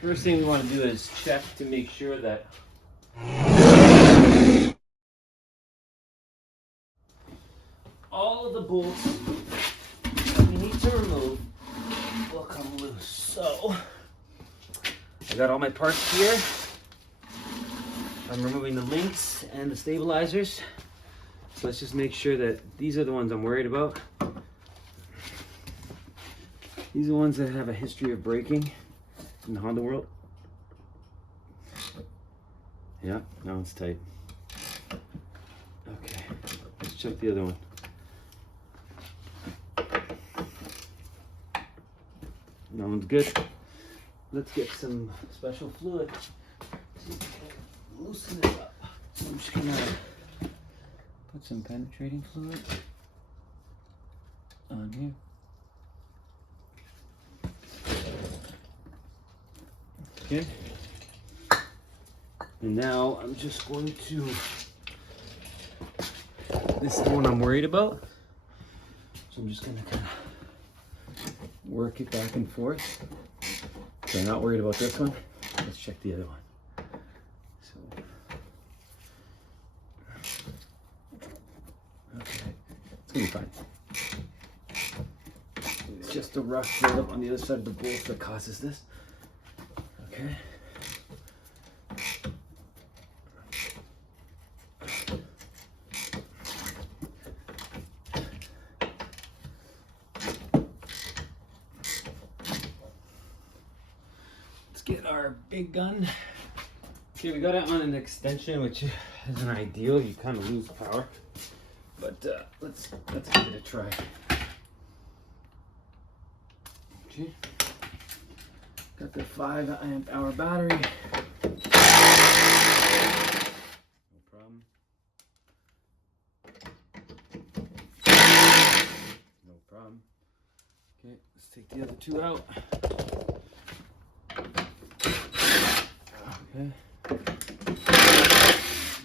First thing we want to do is check to make sure that all of the bolts that we need to remove will come loose. So I got all my parts here. I'm removing the links and the stabilizers. So let's just make sure that these are the ones I'm worried about. These are the ones that have a history of breaking in the Honda world. Yeah, now it's tight. Okay, let's check the other one. That one's good. Let's get some special fluid. See if we can loosen this up. So I'm just gonna put some penetrating fluid on here. Okay. And now I'm just going to, this is the one I'm worried about. So I'm just gonna kind of work it back and forth. So I'm not worried about this one. Let's check the other one. So, okay, it's gonna be fine. It's just a rough buildup on the other side of the bolt that causes this. Okay. Let's get our big gun. Okay, we got it on an extension, which isn't ideal. You kind of lose power, but let's give it a try. Okay. Got the 5 amp hour battery. No problem. No problem. Okay, let's take the other 2 out. Okay.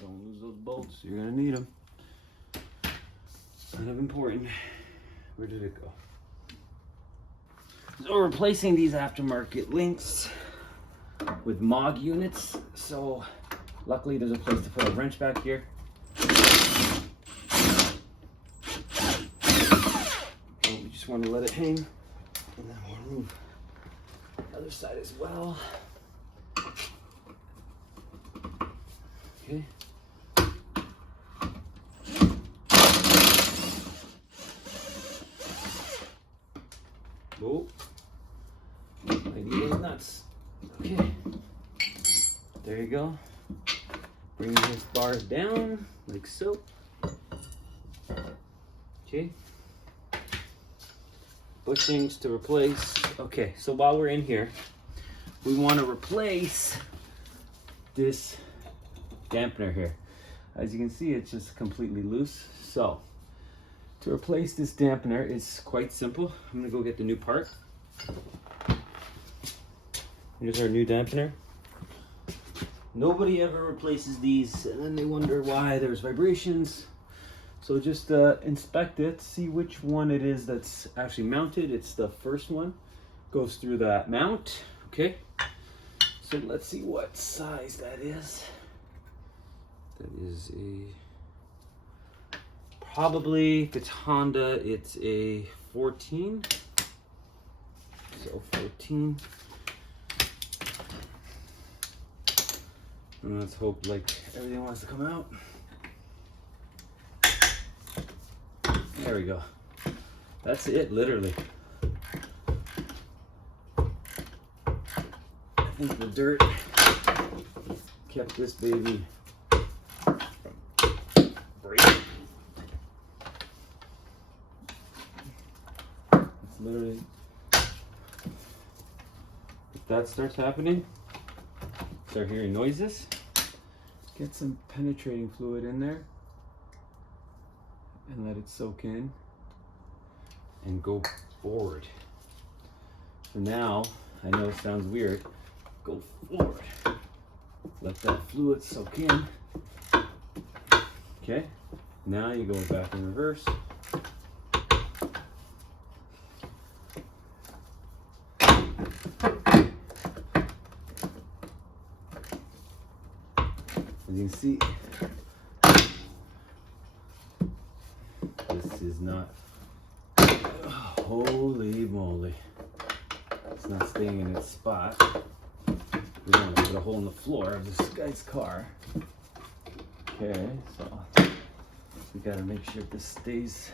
Don't lose those bolts. You're gonna need them. Kind of important. Where did it go? So we're replacing these aftermarket links with MOG units. So luckily there's a place to put a wrench back here. So we just want to let it hang, and then we'll remove the other side as well. Okay. Oh, I need those nuts. Okay, there you go. Bring this bar down like so. Okay, bushings to replace. Okay, so while we're in here, we want to replace this dampener here. As you can see, it's just completely loose. So to replace this dampener is quite simple. I'm gonna go get the new part. Here's our new dampener. Nobody ever replaces these and then they wonder why there's vibrations. So just inspect it, see which one it is that's actually mounted. It's the first one. Goes through that mount, okay? So let's see what size that is. That is a, probably, if it's Honda, it's a 14. So 14. And let's hope like everything wants to come out. There we go. That's it, literally. I think the dirt kept this baby from breaking. It's literally, if that starts happening, start hearing noises, get some penetrating fluid in there and let it soak in and go forward. So now, I know it sounds weird, go forward. Let that fluid soak in. Okay, now you go back in reverse. As you can see, this is not, holy moly, it's not staying in its spot. We want to put a hole in the floor of this guy's car. Okay, so we gotta make sure this stays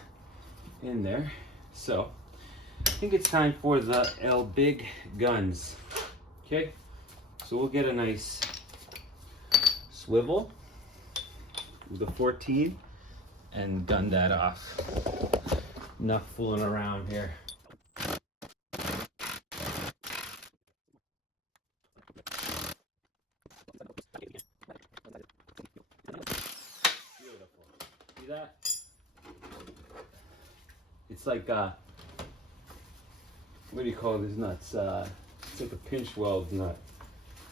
in there. So I think it's time for the El Big Guns. Okay, so we'll get a nice swivel with a 14 and gun that off. Enough fooling around here. Beautiful. See that? It's like what do you call these nuts? It's like a pinch weld nut.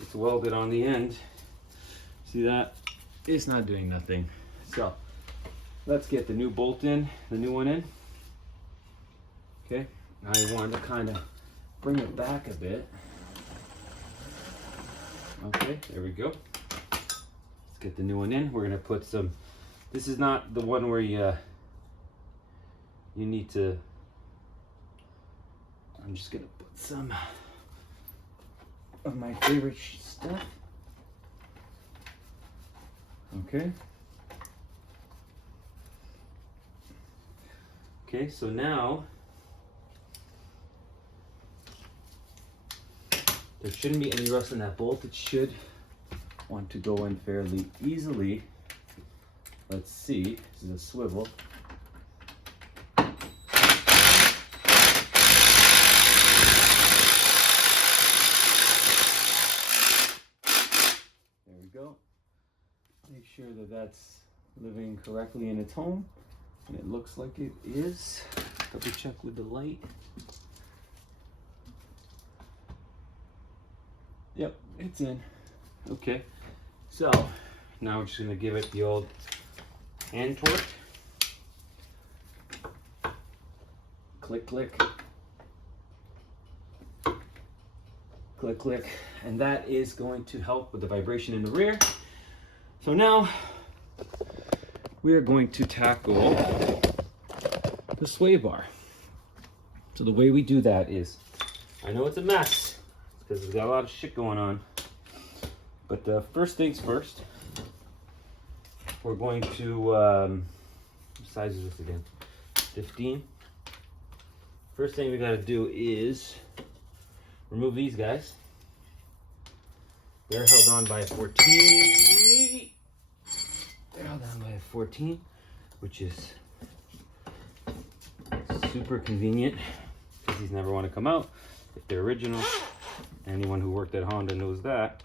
It's welded on the end. See that? It's not doing nothing. So let's get the new bolt in, the new one in. Okay, I want to kind of bring it back a bit. Okay, there we go. Let's get the new one in. We're gonna put some, this is not the one where you need to, I'm just gonna put some of my favorite stuff. Okay. Okay, so now there shouldn't be any rust in that bolt. It should want to go in fairly easily. Let's see. This is a swivel. There we go. Make sure that that's living correctly in its home. And it looks like it is. Double check with the light. Yep, it's in. Okay, so now we're just gonna give it the old hand torque. Click, click. Click, click. And that is going to help with the vibration in the rear. So now we are going to tackle the sway bar. So the way we do that is, I know it's a mess because it's got a lot of shit going on, but first things first, we're going to, what size is this again? 15. First thing we got to do is remove these guys. They're held on by a 14. They're held on by a 14, which is super convenient because these never want to come out if they're original. Anyone who worked at Honda knows that.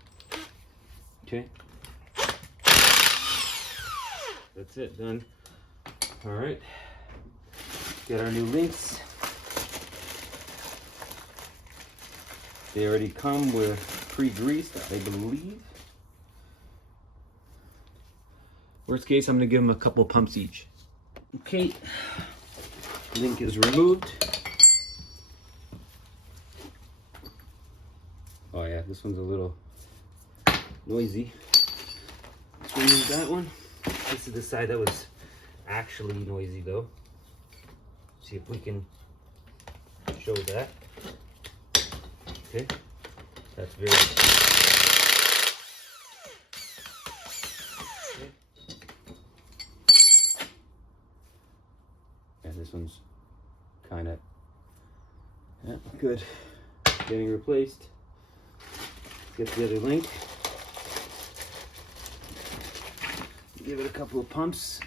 Okay. That's it, done. All right. Get our new links. They already come with pre-greased, I believe. Worst case, I'm gonna give them a couple pumps each. Okay, link is removed. Oh yeah, this one's a little noisy. Let's remove that one. This is the side that was actually noisy though. See if we can show that. Okay, that's very okay. And this one's kind of good. Getting replaced. Get the other link. Give it a couple of pumps.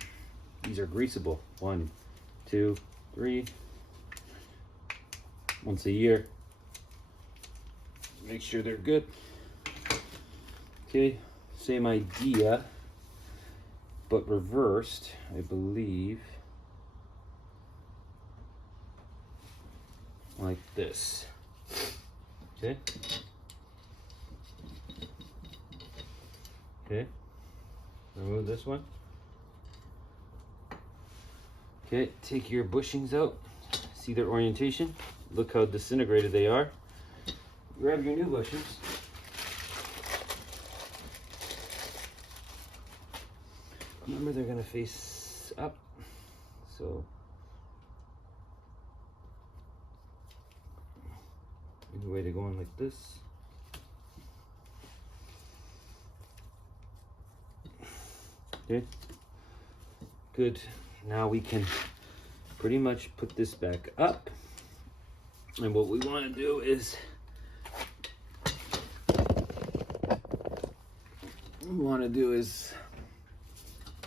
These are greasable. 1, 2, 3. Once a year. Make sure they're good. Okay, same idea, but reversed, I believe. Like this. Okay. Okay. Remove this one. Okay, take your bushings out. See their orientation. Look how disintegrated they are. Grab your new bushings. remember they're gonna face up, so anyway, they're going like this. Okay, good. Now we can pretty much put this back up, and what we want to do is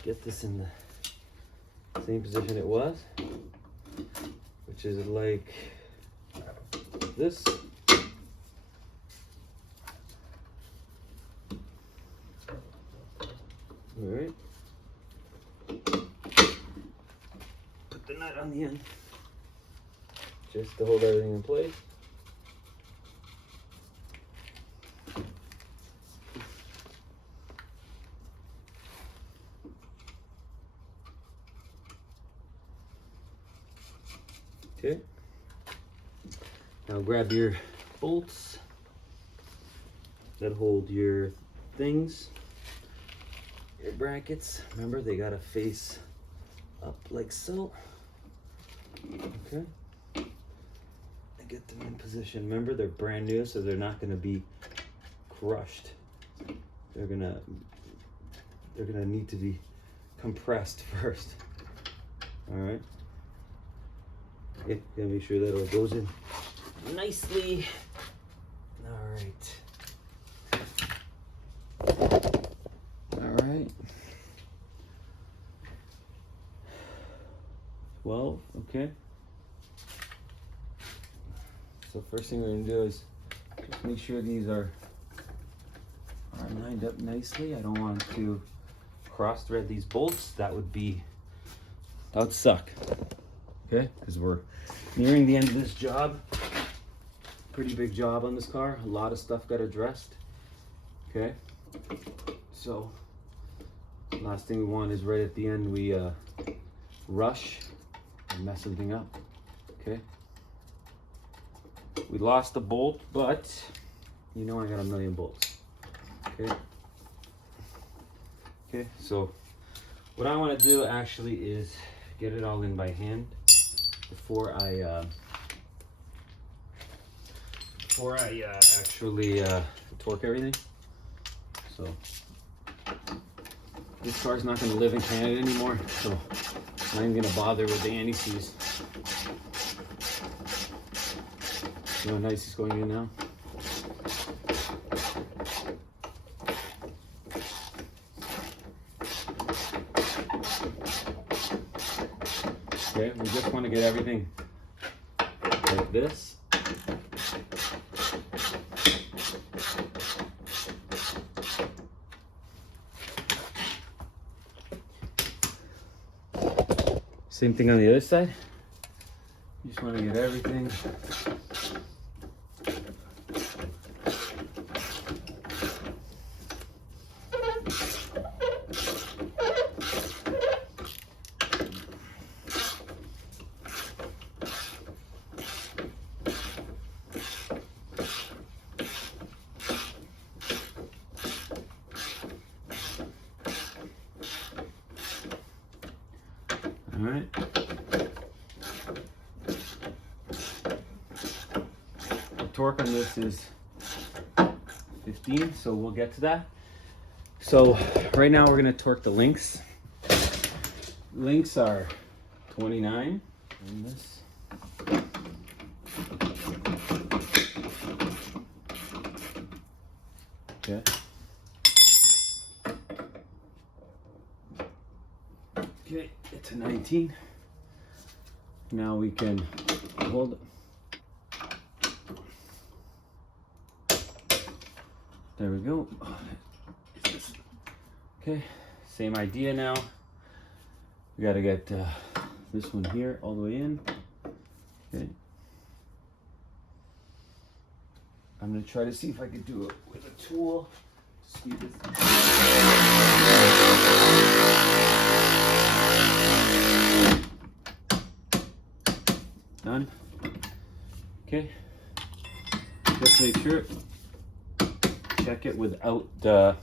get this in the same position it was, which is like this. All right. Put the nut on the end, just to hold everything in place. Okay. Now grab your bolts that hold your things, your brackets. Remember, they gotta face up like so. Okay. And get them in position. Remember, they're brand new, so they're not gonna be crushed. They're gonna need to be compressed first. All right. Okay, gotta make sure that all goes in nicely. All right. 12, okay. So first thing we're gonna do is just make sure these are lined up nicely. I don't want to cross thread these bolts. That would suck. Okay, because we're nearing the end of this job. Pretty big job on this car. A lot of stuff got addressed. Okay, so last thing we want is right at the end we rush and mess something up. Okay, we lost a bolt, but you know I got a million bolts. Okay, so what I want to do actually is get it all in by hand before I actually torque everything. So this car's not going to live in Canada anymore, so I'm not even going to bother with the anti-seize. See how nice it's going in now? Okay, we just want to get everything like this. Same thing on the other side. You just want to get everything all right. The torque on this is 15, so we'll get to that. So right now we're gonna torque the links. Links are 29 in this. Okay. Okay, it's a 19. Now we can hold it. There we go. Okay, same idea now. We got to get this one here all the way in. Okay. I'm going to try to see if I can do it with a tool. Speed this. Done. Okay. Just make sure. Check it without the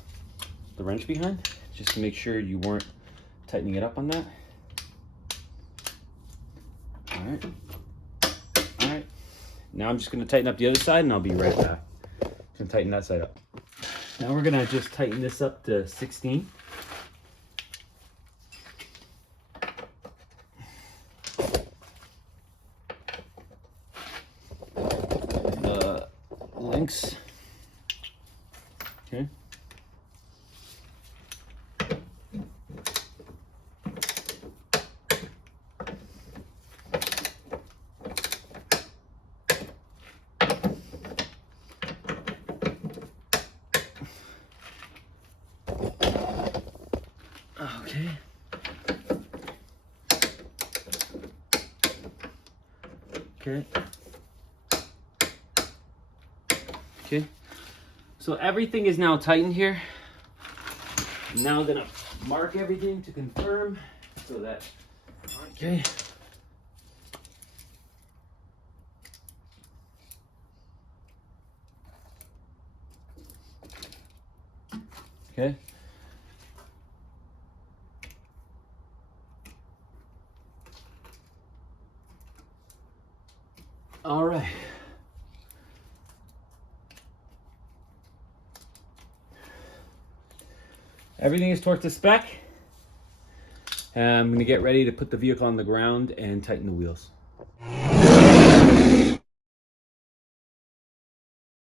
wrench behind, just to make sure you weren't tightening it up on that. All right. All right. Now I'm just going to tighten up the other side and I'll be right back. Just going to tighten that side up. Now we're going to just tighten this up to 16. The links. Okay. Okay. Okay. Okay. So everything is now tightened here. I'm now gonna mark everything to confirm so that, okay. Okay. All right. Everything is torqued to spec. I'm going to get ready to put the vehicle on the ground and tighten the wheels.